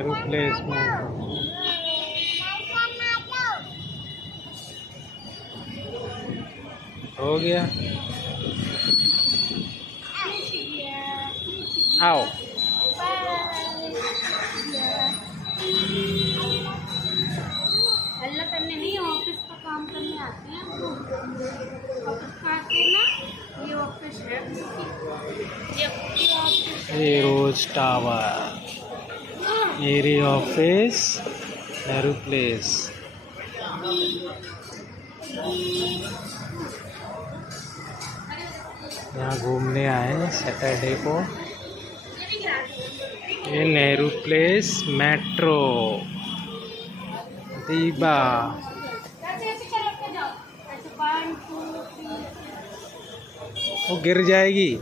Nehru place में हो गया। आओ हल्ला करने नहीं, ऑफिस का काम करने आते हैं ऑफिस का आते हैं ना। ये ऑफिस है, ये रोज टावर, मेरी ऑफिस नेहरू प्लेस। यहाँ घूमने आए सैटरडे को। ये नेहरू प्लेस मेट्रो दीबा। वो गिर जाएगी।